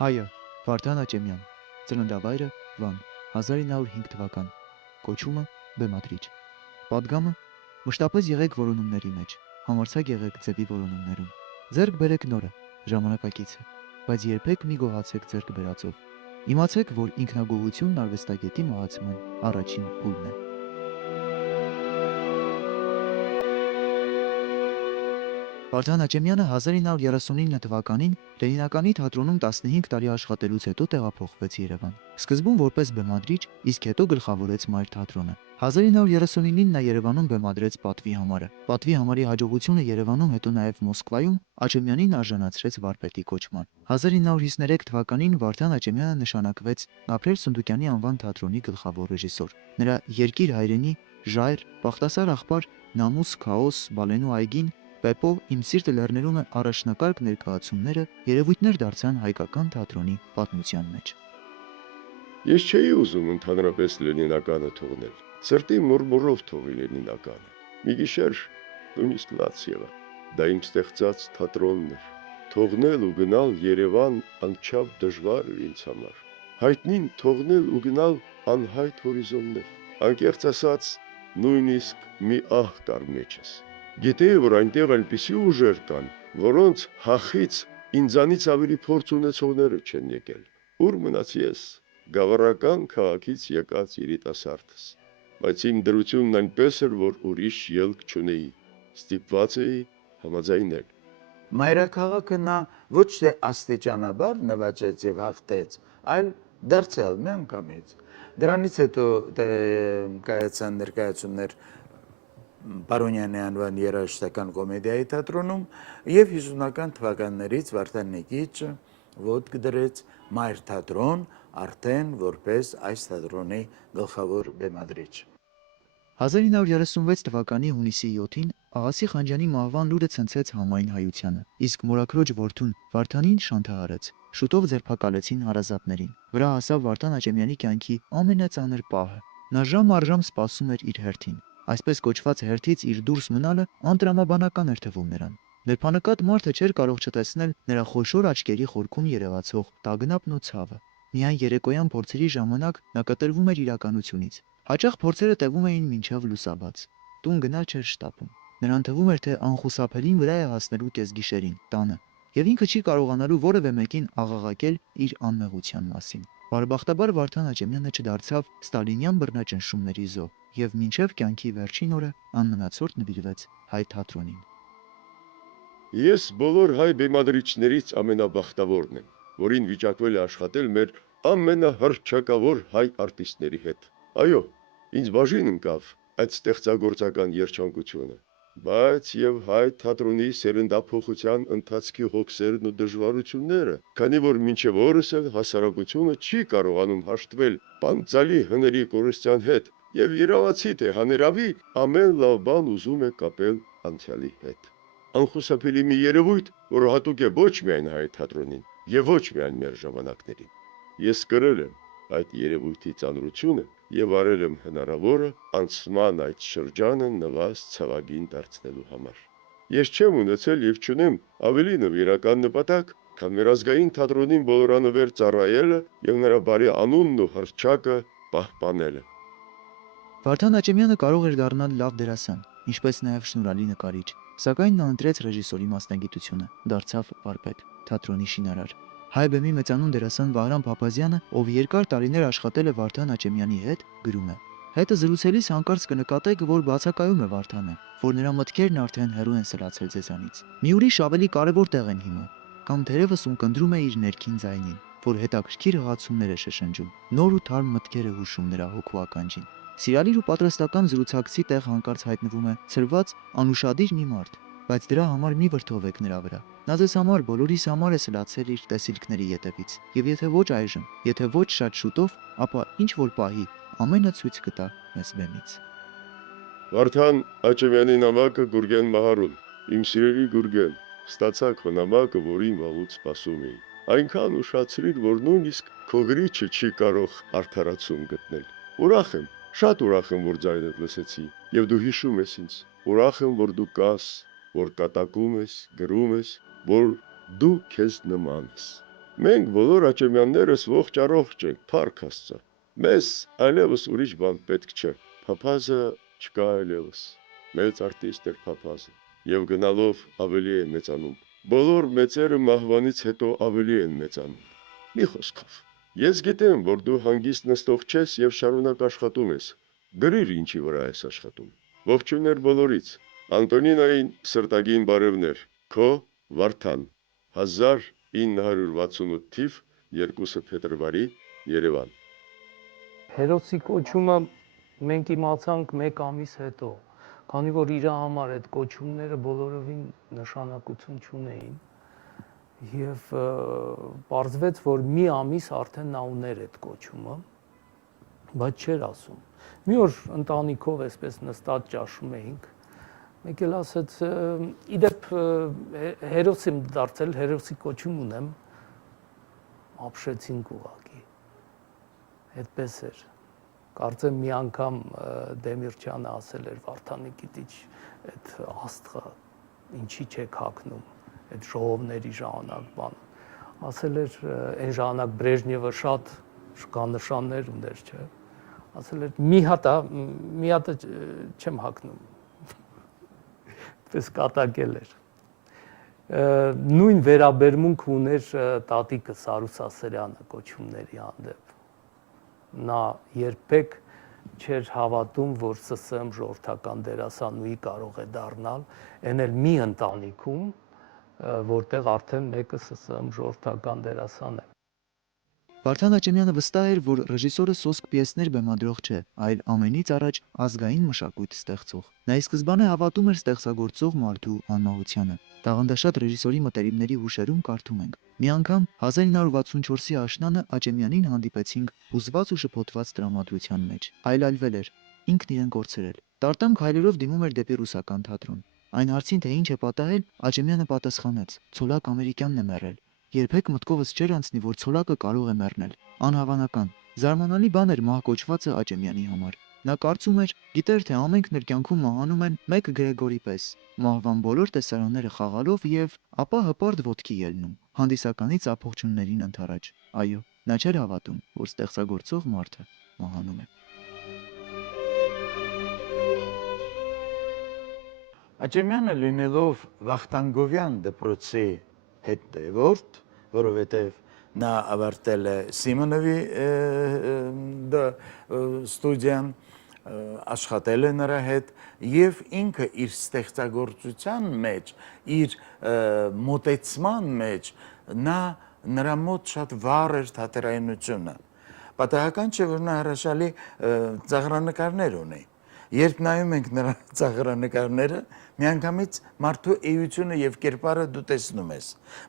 Հայը Վարդան Աճեմյան, ծննդավայրը Վան, 1905 թվական, կոչումը բեմադրիչ, պատգամը մշտապես եղեք որոնումների մեջ, համարձակ եղեք ձևի որոնումներում, ձեռք բերեք նորը, ժամանակակիցը, բայց երբեք մի գոհացեք ձեռք բերածով, իմացեք, որ ինքնագոհությունն արվեստագետի մահացման առաջին փուլն է։ Վարդան Աճեմյանը 1939 թվականին Լենինականի թատրոնում 15 տարի աշխատելուց հետո տեղափոխվեց Երևան։ Սկզբում որպես բեմադրիչ, իսկ հետո գլխավորեց Մայր թատրոնը։ 1939-ին նա Երևանում բեմադրեց Պատվի համարը։ Պատվի համարի հաջողությունը Երևանում, հետո նաև Մոսկվայում Աճեմյանին արժանացրեց վարպետի կոչման։ 1953 թվականին Վարդան Աճեմյանը նշանակվեց Գաբրիել Սունդուկյանի անվան թատրոնի գլխավոր ռեժիսոր։ Նրա Երկիր հայրենի, Ժայռ, Բախտասար աղբար, Նամուս, Քաոս, Բալենու այգին, Պեպո, Իմ սիրտը լեռներում է առաջնակարգ ներկայացումները երևույթներ դարձան հայկական թատրոնի պատմության մեջ։ Ես չէի ուզում ընդհանրապես Լենինականը թողնել, սրտի մուրմուրով թողի Լենինականը։ Մի գիշեր նույնիսկ լաց եղա, դա իմ ստեղծած թատրոնն էր։ Թողնել ու գնալ Երևան անչափ դժվար էր ինձ համար։ Հայտնին թողնել ու գնալ անհայտ հորիզոններ։ Անկեղծ ասած, նույնիսկ մի ահ կար մեջս։ Գիտեի, որ այնտեղ այնպիսի ուժեր կան, որոնց հախից ինձանից ավելի փորձ ունեցողները չեն եկել։ Ուր մնաց ես, գավառական քաղաքից եկած երիտասարդս, բայց իմ դրությունն այնպես էր, որ ուրիշ ելք չունեի, ստիպված էի համաձայնել։ Մայրաքաղաքը նա ոչ թե աստիճանաբար նվաճեց եւ հաղթեց, այլ դարձյալ միանգամից։ Դրանից հետո կայացան ներկայացումներ Պարոնյանի անվան երաժշտական կոմեդիայի թատրոնում եւ 50-ական թվականներից Վարդան Նիկիչը ոտք դրեց Մայր թատրոն, արդեն որպես այս թատրոնի գլխավոր բեմադրիչ։ 1936 թվականի հունիսի 7-ին Աղասի Խանջյանի մահվան լուրը ցնցեց համայն հայությանը, իսկ մորաքրոջ որդուն Վարդանին շանթահարեց։ Շուտով ձերբակալեցին հարազատներին։ Վրա հասավ Վարդան Աճեմյանի կյանքի ամենածանր պահը։ Նա ժամ առ ժամ սպասում էր իր հերթին։ Այսպես կոչված հերթից իր դուրս մնալը անտրամաբանական էր թվում նրան։ Նրբանկատ մարդը չէր կարող չտեսնել նրա խոշոր աչքերի խորքում երևացող տագնապն ու ցավը։ Միայն երեկոյան փորձերի ժամանակ նա կտրվում էր իրականությունից։ Հաճախ փորձերը տևում էին մինչև լուսաբաց։ Տուն գնալ չէր շտապում։ Նրան թվում էր, թե անխուսափելին վրա է հասնելու կեսգիշերին, տանը, եւ ինքը չի կարողանալու որևէ մեկին աղաղակել իր անմեղության մասին։ Բարեբախտաբար Վարդան Աճեմյանը չդարձավ ստալինյան բռնաճնշումների զոհ եւ մինչեւ կյանքի վերջին օրը անմնացորդ նվիրվեց հայ թատրոնին։ Ես բոլոր հայ բեմադրիչներից ամենաբախտավորն եմ, որին վիճակվել է աշխատել մեր ամենահռչակավոր հայ արտիստների հետ։ Այո, ինձ բաժին ընկավ այդ ստեղծագործական երջանկությունը, բայց եւ հայ թատրոնի սերնդափոխության ընթացքի հոգսերն ու դժվարությունները, քանի որ մինչև օրս էլ հասարակությունը չի կարողանում հաշտվել պանցալի հների կորստյան հետ եւ իրավացի թե հանրավի ամեն լավ բան ուզում է կապել անցյալի հետ։ Անխուսափելի մի երևույթ, որը հատուկ է ոչ միայն հայ թատրոնին եւ ոչ միայն մեր ժամանակներին։ Ես կրել եմ այդ երևույթի ծանրությունը եւ արել եմ հնարավորը անցման այդ շրջանը նվազ ցավագին դարձնելու համար։ Ես չեմ ունեցել եւ չունեմ ավելի նվիրական նպատակ, քան մեր ազգային թատրոնին բոլորանվեր ծառայելը եւ նրա բարի անունն ու հռչակը պահպանելը։ Վարդան Աճեմյանը կարող էր դառնալ լավ դերասան, ինչպես նաև շնորհալի նկարիչ, սակայն նա ընտրեց ռեժիսորի մասնագիտությունը, դարձավ վարպետ, թատրոնի շինարար։ Հայ բեմի մեծանուն դերասան Վահրամ Փափազյանը, ով երկար տարիներ աշխատել է Վարդան Աճեմյանի հետ, գրում է. Հետը զրուցելիս հանկարծ կնկատեք, որ բացակայում է Վարդանը, որ նրա մտքերն արդեն հեռու են սլացել ձեզանից։ Մի ուրիշ ավելի կարևոր տեղ են հիմա, կամ թերևս ունկնդրում է իր ներքին ձայնին, որ հետաքրքիր հղացումներ է շշնջում, նոր ու թարմ մտքեր է հուշում նրա հոգու ականջին։ Սիրալիր ու պատրաստական զրուցակցի տեղ հանկարծ հայտնվում է ցրված անուշադիր մի մարդ, բայց դրա համար մի վրդովեք նրա վրա։ Նա ձեզ համար, բոլորիս համար է սլացել իր տեսիլքների ետևից, եւ եթե ոչ այժմ, եթե ոչ շատ շուտով, ապա ինչ որ պահի ամենը ցույց կտա մեզ բեմից։ Վարդան Աճեմյանի նամակը Գուրգեն Մահարուն։ Իմ սիրելի Գուրգեն, ստացա քո նամակը, որին վաղուց սպասում էի։ Այնքան ուշացրիր, որ նույնիսկ քո գրիչը չի կարող արդարացում գտնել։ Ուրախ եմ, շատ ուրախ եմ, որ ձայնդ լսեցի, եւ դու հիշում ես ինձ։ Ուրախ եմ, որ դու կաս, որ կատակում ես, գրում ես, որ դու քեզ նման ես։ Մենք բոլոր աճեմյաններս ողջ առողջ ենք, փառք Աստծո։ Մեզ այլևս ուրիշ բան պետք չէ։ Փափազը չկա այլևս։ Մեծ արտիստ էր Փափազը, եւ գնալով ավելի է մեծանում։ Բոլոր մեծերը մահվանից հետո ավելի են մեծանում։ Մի խոսքով, ես գիտեմ, որ դու հանգիստ նստող չես եւ շարունակ աշխատում ես։ Գրիր ինչի վրա ես աշխատում։ Ողջույններ բոլորից։ Անտոնինային սրտագին բարևներ։ Քո Վարդան 1968 թիվ 2 փետրվարի Երևան։ Հերոսի կոչումը մենք իմացանք 1 ամիս հետո, քանի որ իր համար այդ կոչումները բոլորովին նշանակություն չունեին եւ պարզվեց, որ մի ամիս արդեն նա ուներ այդ կոչումը, բայց չէր ասում։ Մի օր ընտանիքով այսպես նստած ճաշում էինք, մեկ էլ ասեց, իդեպ հերոս եմ դարձել, հերոսի կոչում ունեմ, ապշեցինք ուղղակի։ Այդպես էր։ Կարծեմ մի անգամ Դեմիրճյանը ասել էր Վարդանի գիտիչ այդ աստղը ինչի չեք հագնում այդ ժողովների ժամանակ բան։ Ասել էր այն ժամանակ Բրեժնևը շատ շքանշաններ ուներ, չէ։ Ասել էր մի հատը չեմ հագնում։ Այդպես կատակել էր։ Նույն վերաբերմունք ուներ տատիկը Սարուս Ասերյանը կոչումների հանդեպ։ Նա երբեք չէր հավատում, որ ՍՍՄ ժողովրդական դերասանուհի կարող է դառնալ, այն էլ մի ընտանիքում, որտեղ արդեն մեկը ՍՍՄ ժողովրդական դերասան է։ Վարդան Աճեմյանը վստահ էր, որ ռեժիսորը սոսկ պիեսներ բեմադրող չէ, այլ ամենից առաջ ազգային մշակույթ ստեղծող։ Նա ի սկզբանե հավատում էր ստեղծագործող մարդու անմահությանը։ Տաղանդաշատ ռեժիսորի մտերիմների հուշերում կարդում ենք. «Մի անգամ 1964-ի աշնանը Աճեմյանին հանդիպեցինք հուզված ու շփոթված տրամադրության մեջ։ Այլայլվել էր, ինքն իրեն կորցրել։ Տարտամ քայլերով դիմում էր դեպի ռուսական թատրոն։ Այն հարցին, թե ինչ է պատահել, Աճեմյանը պատասխանեց. Ցոլակ ամերիկյանն է մեռել։ Երբեք մտքովս չէր անցնի, որ ցոլակը կարող է մեռնել։ Անհավանական, զարմանալի բան էր մահկոչվածը Աճեմյանի համար։ Նա կարծում էր, գիտեր, թե ամենք նր կյանքում մահանում են մեկ Գրեգորի պես, մահվան բոլոր տեսարանները խաղալով եւ ապա հպարտ ոտքի ելնում, հանդիսականից ապողջուններին ընդառաջ։ Այո, նա չէր հավատում, որ ստեղծագործող մարդը մահանում է»։ Աճեմյանը լինելով Վախտանգովյան դպրոցի հետևորդ, որովհետև նա ավարտել է Սիմոնովի ստուդիան, աշխատել է նրա հետ եւ ինքը իր ստեղծագործության մեջ, իր մոտեցման մեջ նրա մոտ շատ վառ էր թատերայնությունը։ Պատահական չէ, որ նա հրաշալի ծաղրանկարներ ունի։ Երբ նայում ենք նրա ծաղրանկարները, միանգամից մարդու էությունը եւ կերպարը դու տեսնում ես,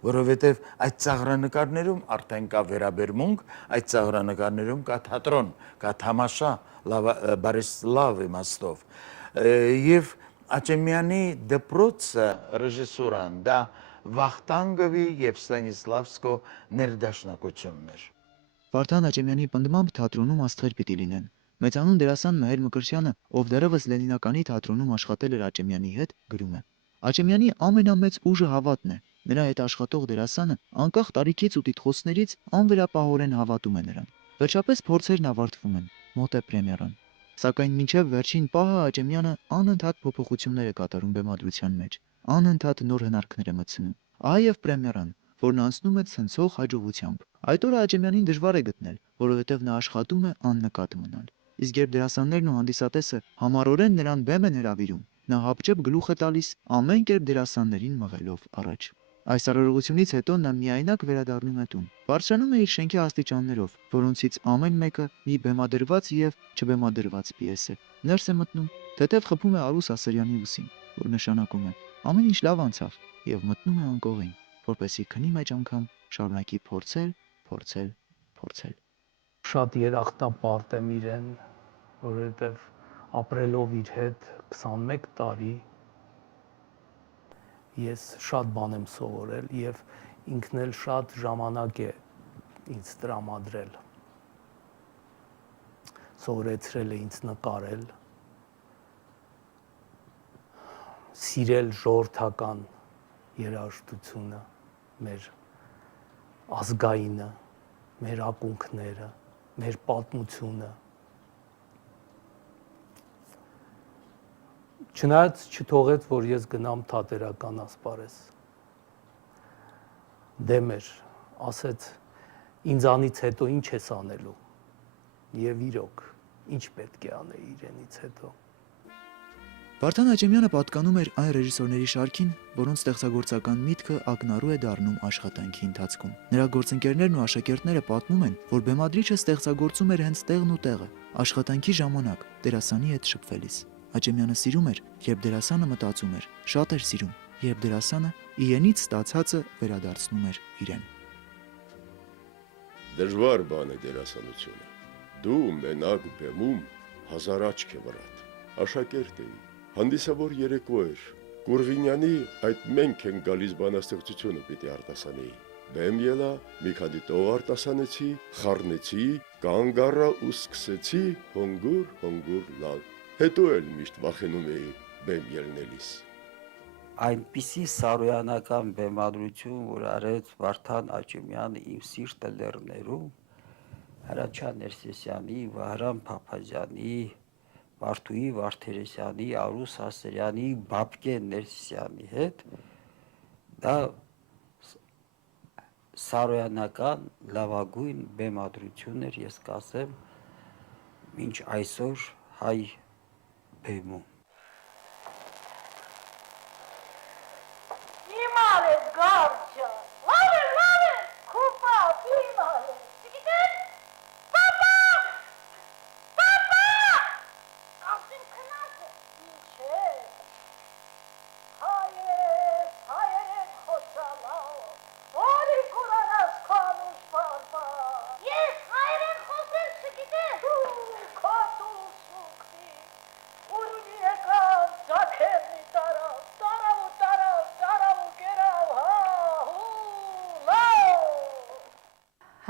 որովհետեւ այդ ծաղրանկարներում արդեն կա վերաբերմունք, այդ ծաղրանկարներում կա թատրոն, կա թամաշա, բարիս լավ իմաստով։ Եվ Աճեմյանի դպրոցը ռեժիսուրան դա Վախտանգովի եւ Ստանիսլավսկո ներդաշնակությունն էր։ Վարդան Աճեմյանի պնդմամբ թատրոնում աստղեր պիտի լինեն։ Մեծանուն դերասան Մհեր Մկրտչյանը, ով դեռևս Լենինականի թատրոնում աշխատել էր Աճեմյանի հետ, գրում է. Աճեմյանի ամենամեծ ուժը հավատն է։ Նրա հետ աշխատող դերասանը անկախ տարիքից ու տիտղոսներից անվերապահորեն հավատում է նրան։ Վերջապես փորձերն ավարտվում են, մոտ է պրեմիերան։ Սակայն մինչև վերջին պահը Աճեմյանը անընդհատ փոփոխություններ է կատարում բեմադրության մեջ, անընդհատ նոր հնարքներ է մտցնում։ Ահա եւ պրեմիերան, որն անցնում է ցնցող հաջողությամբ։ Այդ օրը Աճեմյանին դժվար է գտնել, որովհետև նա աշխատում է աննկատ մնալ։ Իսկ երբ դերասաններն ու հանդիսատեսը համառորեն նրան բեմ են հրավիրում, նա հապճեպ գլուխ է տալիս ամեն կերպ դերասաններին մղելով առաջ։ Այս արարողությունից հետո նա միայնակ վերադառնում է տուն։ Բարձրանում է իր շենքի աստիճաններով, որոնցից ամեն մեկը մի բեմադրված եւ չբեմադրված պիես է։ Ներս է մտնում, թեթև խփում է Արուս Ասերյանի ուսին, որ նշանակում է ամեն ինչ լավ անցավ, եւ մտնում է անկողին, որպեսզի քնի մեջ անգամ շարունակի փորձել։ Շատ երախտապարտ եմ իրեն, որովհետև ապրելով իր հետ 21 տարի ես շատ բան եմ սովորել եւ ինքն էլ շատ ժամանակ է ինձ տրամադրել։ Սովորեցրել է ինձ նկարել, սիրել ժողովրդական երաժշտությունը մեր ազգայինը, մեր ակունքները, մեր պատմությունը։ Չնայած չթողեց, որ ես գնամ թատերական ասպարեզ։ Դեմ էր, ասեց ինձանից հետո ինչ ես անելու։ Եվ իրոք, ինչ պետք է անեի իրենից հետո։ Վարդան Աճեմյանը պատկանում էր այն ռեժիսորների շարքին, որոնց ստեղծագործական միտքը ակնառու է դառնում աշխատանքի ընթացքում։ Նրա գործընկերներն ու աշակերտները պատմում են, որ բեմադրիչը ստեղծագործում էր հենց տեղն ու տեղը, աշխատանքի ժամանակ, դերասանի հետ շփվելիս։ Աճեմյանը սիրում էր, երբ դերասանը մտածում էր, շատ էր սիրում, երբ դերասանը իրենից ստացածը վերադարձնում էր իրեն։ Դժվար բան է դերասանությունը։ Դու մենակ բեմում հազար աչք է վրատ։ Աշակերտ էի, հանդիսավոր երեկո էր։ Գուրվինյանի այդ մենք են գալիս բանաստեղծությունը պիտի արտասանեի։ Բեմ ելա, մի քանի տող արտասանեցի, խառնեցի, կանգ առա ու սկսեցի հոնգուր լալ։ Հետո էլ միշտ վախենում էի բեմ ելնելիս։ Այնպիսի սարոյանական բեմադրություն, որ արեց Վարդան Աճեմյանը իմ սիրտը լեռներում, Հրաչյա Ներսեսյանի, Վահրամ Փափազյանի, Վարդուհի Վարդերեսյանի, Արուս Հասերյանի, Բաբկեն Ներսիսյանի հետ, դա սարոյանական լավագույն բեմադրություն էր, ես կասեմ, մինչ այսօր հայ բեմում։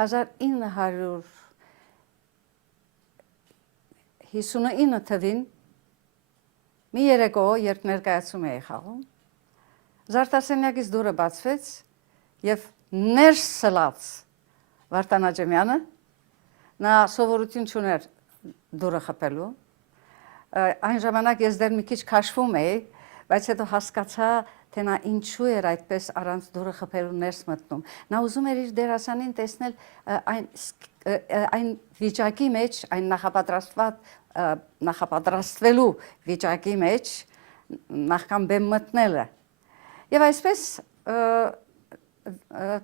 $1959 թվին մի երեկո, երբ ներկայացում էի խաղում, զարդարսենյակից դուռը բացվեց եւ ներս սլաց Վարդան Աճեմյանը, նա սովորություն չուներ դուռը խփելու, այն ժամանակ ես դեռ մի քիչ քաշվում էի, բայց հետո հասկացա, թե նա ինչու էր այդպես առանց դուռը խփելու ներս մտնում։ Նա ուզում էր իր դերասանին տեսնել այն վիճակի մեջ, այն նախապատրաստվելու վիճակի մեջ, նախքան բեմ մտնելը։ Եվ այսպես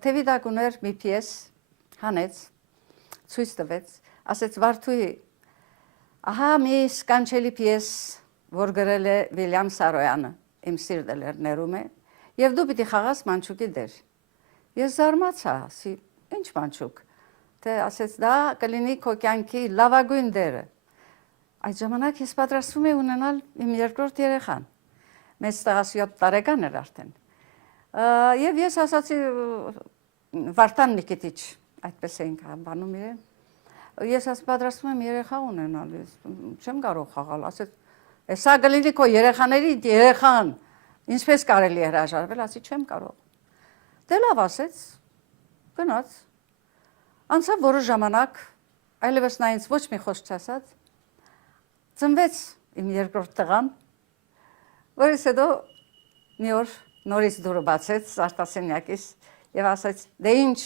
Թևիդակ ուներ մի պիես, հանեց, ցույց տվեց, ասեց Վարդուհի, ահա մի սկանչելի պիես, որ գրել է Վիլյամ Սարոյանը, իմ սիրտը լեռներում է, եւ դու պիտի խաղաս Մանչուկի դեր։ Ես զարմացա, ասի, ինչ Մանչուկ, թե ասեց դա կլինի քո կյանքի լավագույն դերը։ Այդ ժամանակ ես պատրաստվում էի ունենալ իմ երկրորդ երեխան։ Մեծ տղաս 7 տարեկան էր արդեն։ Եվ ես ասացի Վարդան Նիկիտիչ, այդպես էինք անվանում իրեն։ Ես պատրաստվում եմ երեխա ունենալ, չեմ կարող խաղալ, ասեց Սա կլինի քո երեխաների երեխան, ինչպես կարելի է հրաժարվել, ասի չեմ կարող։ Դե լավ ասեց, գնաց։ Անցավ որոշ ժամանակ, այլևս նա ինձ ոչ մի խոսք չասաց, ծնվեց իմ երկրորդ տղան, որից հետո մի օր նորից դուռը բացեց արտասենյակից եւ ասաց, դե ինչ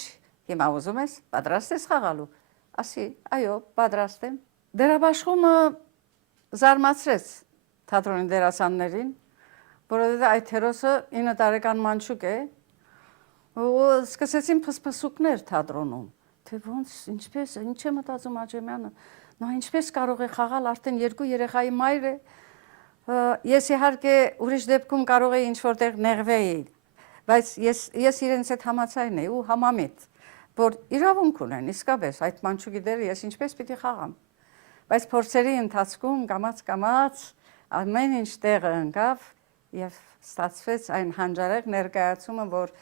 հիմա ուզում ես, պատրաստ ես խաղալու։ Ասի, այո, պատրաստ եմ։ Դերաբաշխումը զարմացրեց թատրոնի դերասաններին, որովհետև այդ հերոսը 9 տարեկան մանչուկ է, ու սկսեցին փսփսուկներ թատրոնում, թե ոնց, ինչպես, ինչ է մտածում Աճեմյանը, նա ինչպես կարող է խաղալ, արդեն 2 երեխայի մայր է, ես իհարկե ուրիշ դեպքում կարող էի ինչ-որտեղ նեղվեի, բայց ես իրենց հետ համաձայն էի ու համամիտ, որ իրավունք ունեն, իսկապես այդ մանչուկի դերը ես ինչպես պիտի խաղամ, բայց փորձերի ընթացքում կամաց ամեն ինչ տեղը ընկավ եւ ստացվեց այն հանճարեղ ներկայացումը, որ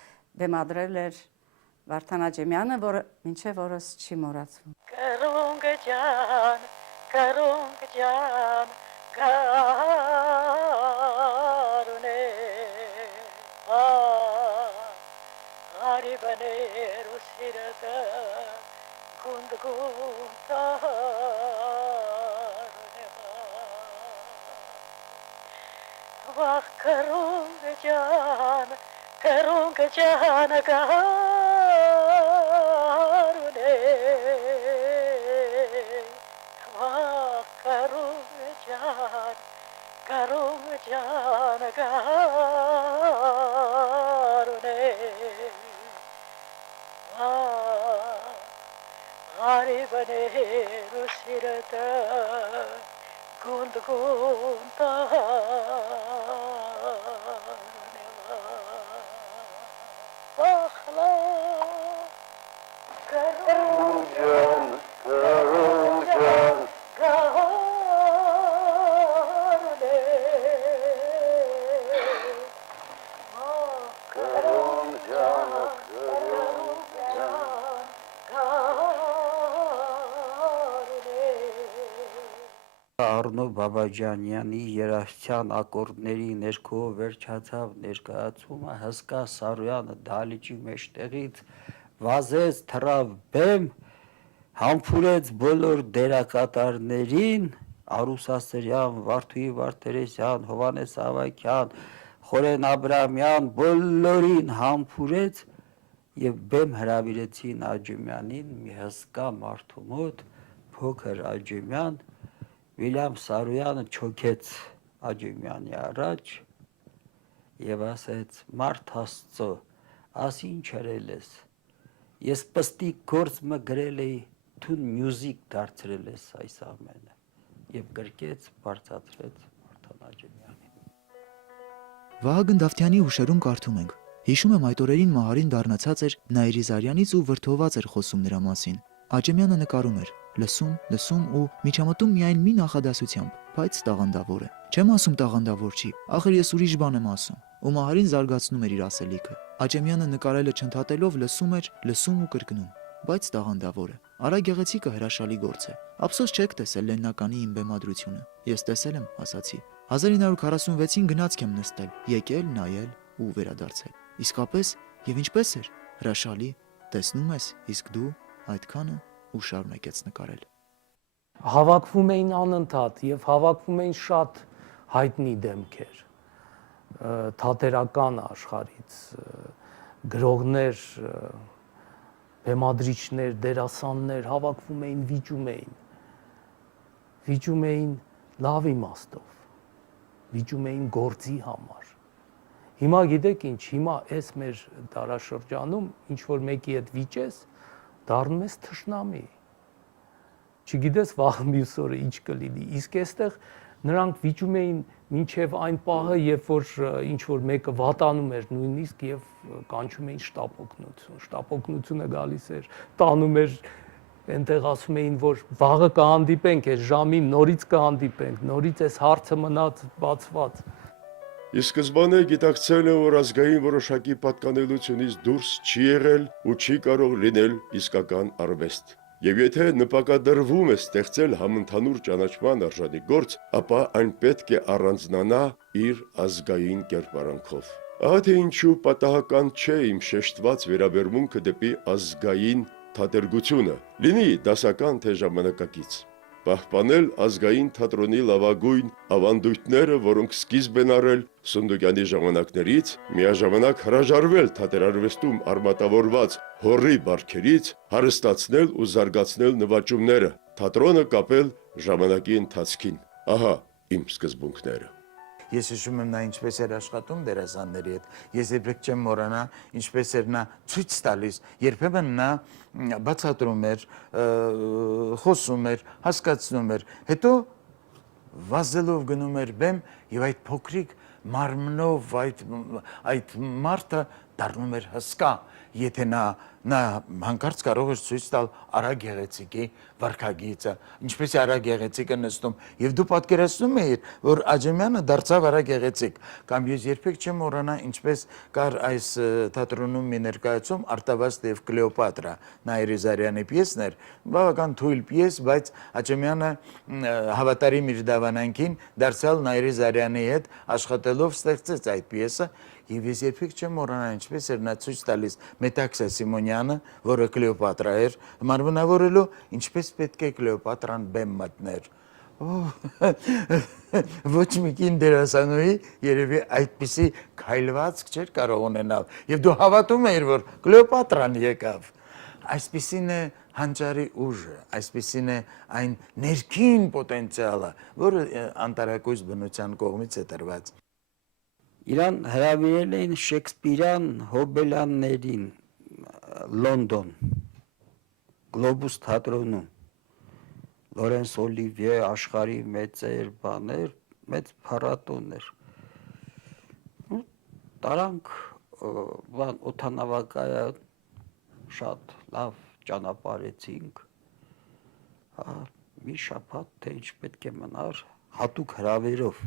բեմադրել էր Վարդան Աճեմյանը, որը մինչև օրս չի մոռացվում։ Կրունկ ջան, գարունե, արի բներ ու սիրը Vah karunga can, garune. Vah karunga can, garune. Ari bane rusirata, gund gunta. Արնո Բաբաջանյանի երաժշտության ակորդների ներքո վերջացավ ներկայացումը, հսկա Սարոյանը դահլիճի մեջտեղից վազեց, թռավ բեմ, համբուրեց բոլոր դերակատարներին, Արուս Ասրյան, Վարդուհի Վարդերեսյան, Հովհաննես Ավագյան, Խորեն Աբրամյան, բոլորին համբուրեց եւ բեմ հրավիրեցին Աջեմյանին, մի հսկա մարդու մոտ, փոքր Աջեմյան, Վիլյամ Սարոյանը չոքեց Աջեմյանի առաջ եւ ասեց. «Մարդ Աստծո, ասի ինչ արել ես։ Ես պստիկ գործ մը գրել էի, դու մյուզիկ դարձրել ես այս ամենը»։ Եվ գրկեց, բարձրացրեց Վարդան Աջեմյանին։ Վահագն Դավթյանի հուշերում կարդում ենք. հիշում եմ այդ օրերին Մահարին դառնացած էր Նայիրիզարյանից ու վրդոված էր խոսում նրա մասին։ Աջեմյանը նկարում էր, լսում ու միջամտում միայն մի նախադասությամբ, բայց տաղանդավոր է։ Չեմ ասում տաղանդավոր չի, ախր ես ուրիշ բան եմ ասում։ Ու Մահարին զարգացնում էր իր ասելիքը։ Աջեմյանը նկարելը չընդհատելով լսում էր, լսում ու կրկնում, բայց տաղանդավոր է։ Արա Գեղեցիկը հրաշալի գործ է։ Ափսոս չեք տեսել Լեննականի իմ բեմադրությունը։ Ես տեսել եմ, ասացի։ 1946-ին գնացք եմ նստել, եկել, նայել ու վերադարձել։ Իսկապես, եւ ինչպես էր։ Հրաշալի, տեսնում ես, իսկ դու այդքանը ու շարունակեց նկարել։ Հավաքվում էին անընդհատ եւ հավաքվում էին շատ հայտնի դեմքեր թատերական աշխարհից, գրողներ, բեմադրիչներ, դերասաններ հավաքվում էին, վիճում էին լավ իմաստով, վիճում էին գործի համար։ Հիմա գիտեք ինչ, հիմա այս մեր դարաշրջանում ինչ որ մեկի հետ վիճես, դառնում ես թշնամի։ Չգիտես վաղ մյուս օրը ինչ կլինի։ Իսկ այստեղ նրանք վիճում էին մինչև այն պահը, երբ որ ինչ որ մեկը վատանում էր նույնիսկ եւ կանչում էին շտապօգնություն։ Շտապօգնությունը գալիս էր, տանում էր, այնտեղ ասում էին, որ վաղը կհանդիպենք, այս ժամին նորից կհանդիպենք, նորից այս հարցը մնաց բացված։ Ի սկզբանե գիտակցել է, որ ազգային որոշակի պատկանելությունից դուրս չի եղել ու չի կարող լինել իսկական արվեստ։ Եվ եթե նպատակադրվում է ստեղծել համընդհանուր ճանաչման արժանի գործ, ապա այն պետք է առանձնանա իր ազգային կերպարանքով։ Ահա թե ինչու պատահական չէ իմ շեշտված վերաբերմունքը դեպի ազգային թատերգությունը, լինի դասական թե ժամանակակից։ Պահպանել ազգային թատրոնի լավագույն ավանդույթները, որոնք սկիզբ են առել Սունդուկյանի ժամանակներից, միաժամանակ հրաժարվել թատերարվեստում արմատավորված հոռի բարքերից, հարստացնել ու զարգացնել նվաճումները, թատրոնը կապել ժամանակի ընթացքին։ Ահա իմ սկզբունքները։ Ես հիշում եմ նա ինչպես էր աշխատում դերասանների հետ, ես երբեք չեմ մոռանա ինչպես էր նա ցույց տալիս, երբեմն նա բացատրում էր, խոսում էր, հասկացնում էր, հետո վազելով գնում էր բեմ եւ այդ փոքրիկ մարմնով այդ մարդը դառնում էր հսկա, եթե նա հանկարծ կարող էր ցույց տալ Արա Գեղեցիկի վարքագիծը, ինչպես է Արա Գեղեցիկը նստում, եւ դու պատկերացնում էիր, որ Աջեմյանը դարձավ Արա Գեղեցիկ, կամ ես երբեք չեմ մոռանա ինչպես կար այս թատրոնում մի ներկայացում Արտավազդ եւ Կլեոպատրա, Նայիրիզարյանի պիեսն էր, բավական թույլ պիես, բայց Աջեմյանը հավատարիմ իր դավանանքին դարձյալ Նայիրիզարյանի հետ աշխատելով ստեղծեց այդ պիեսը։ Եվ ես երբեք չեմ մոռանա ինչպես էր նա ցույց տալիս Մետաքսե Սիմոնյանը, որը Կլեոպատրա էր, մարմնավորելու ինչպես պետք է Կլեոպատրան բեմ մտներ։ Ոչ մի կին դերասանուհի երևի այդպիսի քայլվածք չէր կարող ունենալ։ Եվ դու հավատում ես, որ Կլեոպատրան եկավ։ Այսպիսին է հանճարի ուժը, այսպիսին է այն ներքին պոտենցիալը, որը անտարակույս բնության կողմից է տրված։ Իրան հրավիրել էին Շեքսպիրյան հոբելյաններին Լոնդոն, Գլոբուս թատրոնում, Լորենս Օլիվիե աշխարհի մեծեր բաներ, մեծ փառատոներ։ Տարանք բան օթանավակայան շատ լավ ճանապարհեցինք։ Մի շաբաթ թե ինչ պետք է մնար հատուկ հրավերով։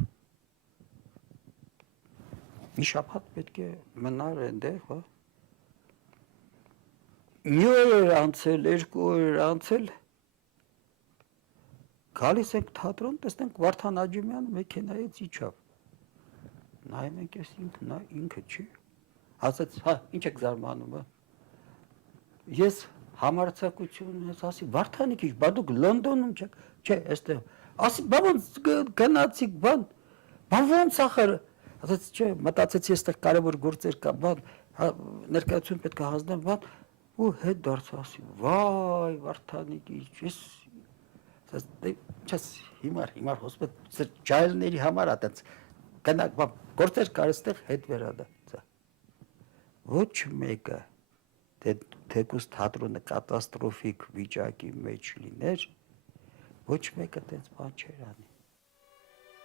Մի շաբաթ պետք է մնար այնտեղ, հա։ Մի օր էր անցել, 2 օր էր անցել։ Գալիս ենք թատրոն, տեսնենք Վարդան Աջեմյանը մեքենայից իջավ։ Նայում ենք ես ինքը չի։ Ասաց, հա, ինչ եք զարմանում, հա։ Ես համարձակություն ես ասի, Վարդանի քիչ, բա դուք Լոնդոնում չեք, չէ, այստեղ։ Ասի, բա ոնց գնացիք, բան, ոնց ախր։ Ասաց, չէ, մտածեցի, այստեղ կարևոր գործեր կա, բան, ներկայություն պետք է հանձնեմ, բան, ու հետ դարձա, ասի, վայ, Վարդանի քիչ, ես չես հիմար հոսպիտ ջայլների համար ատած գնաք բա գործեր կար այստեղ հետ վերադարձա ոչ մեկը թեկուզ թատրոնը կատաստրոֆիկ վիճակի մեջ լիներ ոչ մեկը տենց բան չէր անի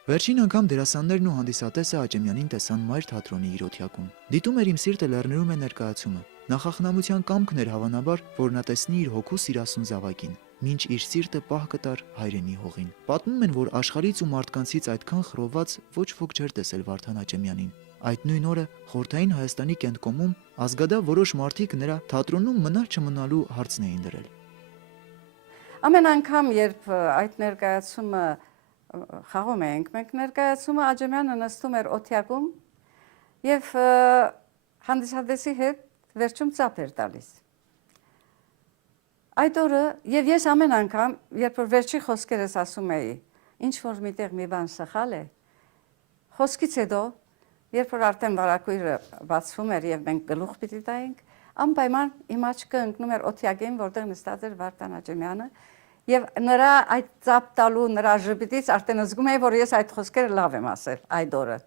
Վերջին անգամ դերասաններն ու հանդիսատեսը Աջեմյանին տեսան Մայր թատրոնի իրոթյակում դիտում էր իմ սիրտը լեռներում է ներկայացումը նախախնամության կամքն էր հավանաբար որ նա տեսնի իր հոգու սիրասուն զավակին Մինչ իր սիրտը պահ կտար հայրենի հողին։ Պատմում են, որ աշխարհից ու մարդկանցից այդքան խռոված ոչ ոք չէր տեսել Վարդան Աջեմյանին։ Այդ նույն օրը խորհրդային Հայաստանի կենտկոմում ազգադա որոշ մարդիկ նրա թատրոնում մնալ չմնալու հարցն էին դրել։ Ամեն անգամ, երբ այդ ներկայացումը խաղում էինք, մենք ներկայացումը Աջեմյանը նստում էր օթյակում եւ հանդիսատեսի հետ վերջում ծափ էր տալիս։ Այդ օրը եւ ես ամեն անգամ, երբ որ վերջի խոսքերս ասում էի, ինչ որ միտեղ մի բան սխալ է, խոսքից հետո, երբ որ արդեն վարակույրը բացվում էր եւ մենք գլուխ պիտի տայինք, անպայման իմ աչքը ընկնում էր օթյակին, որտեղ նստած էր Վարդան Աջեմյանը, եւ նրա այդ ծափ տալու նրա ժպիտից արդեն զգում էի, որ ես այդ խոսքերը լավ եմ ասել այդ օրը։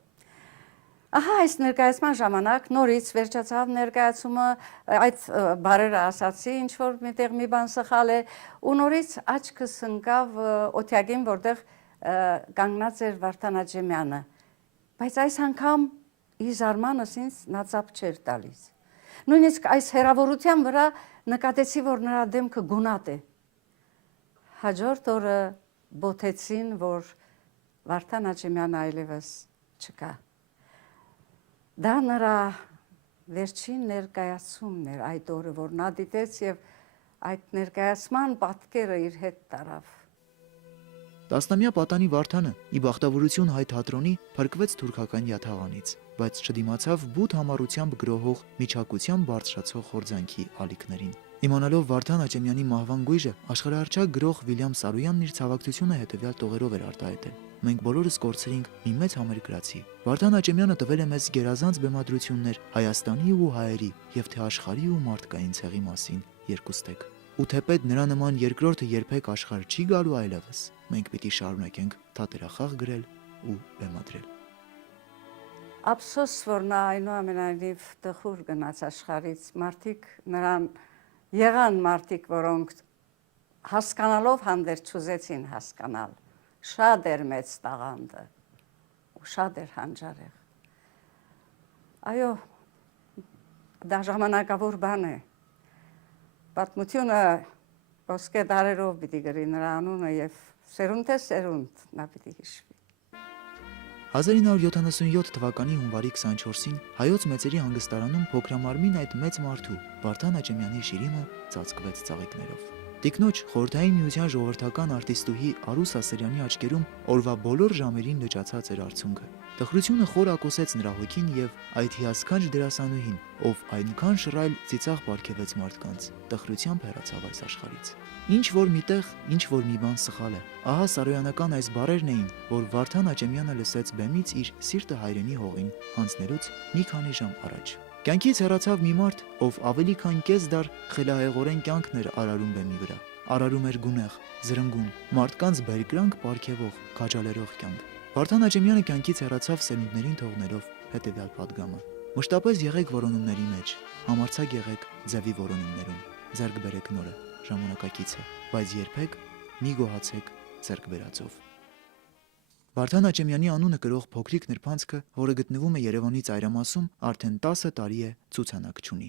Ահա այս ներկայացման ժամանակ նորից վերջացավ ներկայացումը, այդ բարերը ասացի, ինչ որ միտեղ մի բան սխալ է, ու նորից աչքս ընկավ օթյակին, որտեղ կանգնած էր Վարդան Աջեմյանը։ Բայց այս անգամ ի զարմանս ինձ նա ծափ չէր տալիս։ Նույնիսկ այս հերավորության վրա նկատեցի, որ նրա դեմքը գունատ է։ Հաջորդ օրը բոթեցին, որ Վարդան Աջեմյանը այլևս չկա։ Դա նրա վերջին ներկայացումն էր այդ օրը, որ նա դիտեց եւ այդ ներկայացման պատկերը իր հետ տարավ։ Տասնամյա պատանի Վարդանը ի բախտավորություն հայ թատրոնի փրկվեց թուրքական յաթաղանից, բայց չդիմացավ բութ համառությամբ գրոհող միջակության բարձրացող խորձանքի ալիքներին։ Իմանալով Վարդան Աջեմյանի մահվան գույժը, աշխարհահռչակ գրող Վիլյամ Սարոյանն իր ցավակցությունը հետևյալ տողերով էր արտահայտել։ Մենք բոլորս կորցրինք մի մեծ համերգրացի։ Վարդան Աջեմյանը տվել է մեզ գերազանց բեմադրություններ Հայաստանի ու հայերի եւ թե աշխարհի ու մարդկային ցեղի մասին երկուստեք։ Ու թեպետ նրա նման երկրորդը երբեք աշխարհ չի գալու այլևս։ Մենք պիտի շարունակենք թատերախաղ գրել ու բեմադրել։ Ափսոս, որ նա այնուամենայնիվ տխուր գնաց աշխարհից, մարդիկ նրան եղան մարդիկ, որոնք հասկանալով հանդերձ չուզեցին հասկանալ։ Շատ էր մեծ տաղանդը ու շատ էր հանճարեղ։ Այո, դա ժամանակավոր բան է։ Պատմությունը ոսկե դարերով պիտի գրի նրա անունը եւ սերունդ է սերունդ նա պիտի հիշվի։ 1977 թվականի հունվարի 24-ին հայոց մեծերի հանգստարանում փոքրամարմին այդ մեծ մարդու Վարդան Աջեմյանի շիրիմը ծածկվեց ծաղիկներով։ Տիկնոջ խորհրդային միության ժողովրդական արտիստուհի Արուս Ասրյանի աչքերում օրվա բոլոր ժամերին լճացած էր արցունքը։ Տխրությունը խոր ակոսեց նրա հոգին եւ այդ հիասքանչ դերասանուհին, ով այնքան շռայլ ծիծաղ պարգևեց մարդկանց, տխրությամբ հեռացավ այս աշխարհից։ Ինչ որ միտեղ, ինչ որ մի բան սխալ է։ Ահա սարոյանական այս բառերն էին, որ Վարդան Աճեմյանը լսեց բեմից իր սիրտը հայրենի հողին հանձնելուց մի քանի ժամ առաջ։ Կյանքից հեռացավ մի մարդ, ով ավելի քան կես դար խելահեղորեն կյանքն էր արարում բեմի վրա։ Արարում էր գունեղ, զրնգուն, մարդկանց բերկրանք պարգևող, քաջալերող կյանք։ Վարդան Աճեմյանը կյանքից հեռացավ սերունդներին թողնելով հետևյալ պատգամը. մշտապես եղեք որոնումների մեջ, համարձակ եղեք ձևի որոնումներում, ձեռք բերեք նորը, ժամանակակից է, բայց երբեք մի գոհացեք ձեռք բերածով։ Վարդան Աճեմյանի անունը կրող փոքրիկ նրբանցքը, որը գտնվում է Երևանի ծայրամասում, արդեն 10 տարի է ցուցանակ չունի։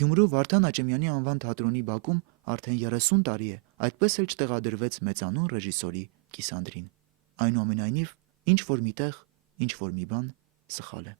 Գյումրու Վարդան Աճեմյանի անվան թատրոնի բակում արդեն 30 տարի է, այդպես էլ չտեղադրվեց մեծանուն ռեժիսորի կիսանդրին։ Այնուամենայնիվ, ինչ որ միտեղ, ինչ որ մի բան սխալ է։